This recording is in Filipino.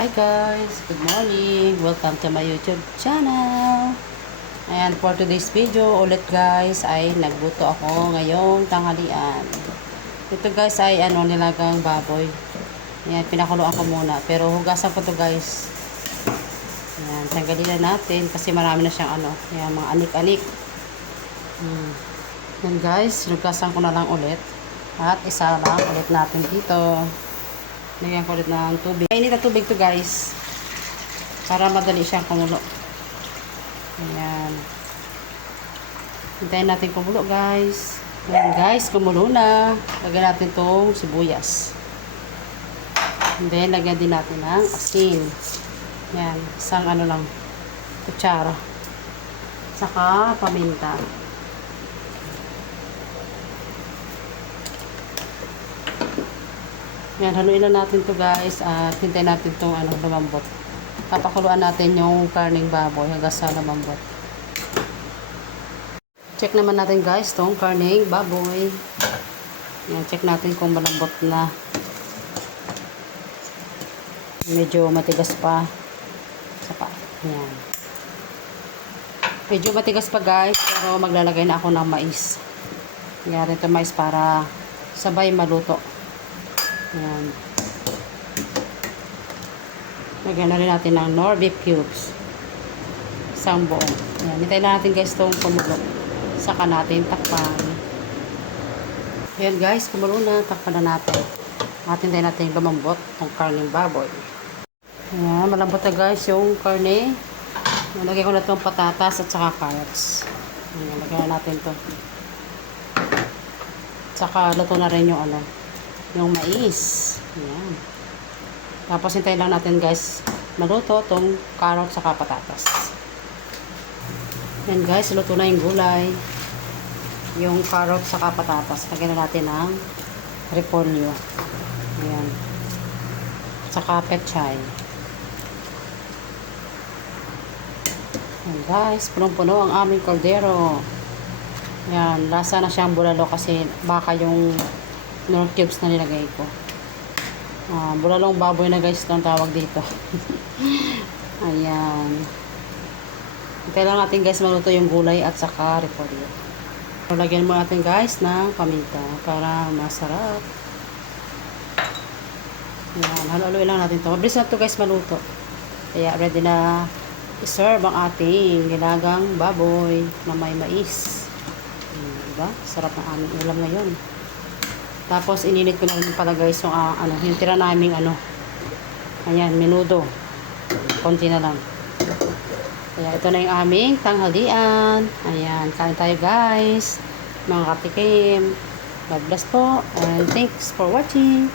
Hi guys! Good morning! Welcome to my YouTube channel! And for today's video ulit guys ay nagluto ako ngayong tanghalian. Ito guys ay nilagang baboy. Ayan, pinakuluan ko muna. Pero hugasan ko to guys. Ayan, tanggalin na natin kasi marami na siyang ayan, mga anik-anik. Yan guys, hugasan ko na lang ulit. At isa lang ulit natin dito. Lagyan ko ulit ng tubig. Mainit na tubig to guys. Para madali siyang kumulo. Ayan. Hintayin natin kumulo guys. Ayan guys, kumulo na. Lagyan natin tong sibuyas. And then, lagyan din natin ng asin. Ayan. Isang lang. Kutsara. Saka paminta. Yan, haluin na natin to guys at hintayin natin itong lumambot. Papakuluan natin yung karning baboy hanggang sa lumambot. Check naman natin guys itong karning baboy. Yan, check natin kung malambot na. Medyo matigas pa. Sapa. Yan. Medyo matigas pa guys, pero maglalagay na ako ng mais. Yan, ito mais para sabay maluto. Ayan. Lagyan na rin natin ng nor beef cubes. Isang buo. Ayan. Hintayin na natin guys itong kumulo. Saka natin takpan. Ayan guys, kumulo na. Takpan na natin. At hintayin natin lumambot itong karneng baboy. Ayan, malambot na guys yung karne. Lagyan ko na itong patatas at saka carrots. Ayan, lagyan na natin ito. Saka luto na rin yung yung mais. Ayan. Tapos hintayin lang natin guys maluto tong carrot saka patatas. Ayan guys, luto na yung gulay. Yung carrot saka patatas. Lagyan na natin ng repolyo. Ayan. Saka pechay. Ayan guys, punong-puno ang aming kaldero. Ayan, lasa na siyang bulalo kasi baka yung nor cubes na nilagay ko. Bulalong baboy na guys ang tawag dito. Ayan. Hintayin lang natin guys maluto yung gulay at saka repolyo. Lagyan mo natin guys ng paminta para masarap. Ayan. Halo-haloy lang natin ito. Mabilis na ito guys maluto. Kaya ready na i-serve ang ating nilagang baboy na may mais. Diba? Sarap ng aming ulam ngayon. Tapos, ininit ko na rin pala guys yung, yung tira naming ayan, menudo. Konti na lang. Kaya, ito na yung aming tanghalian. Ayan, kain tayo guys. Mga katikim. God bless po. And thanks for watching.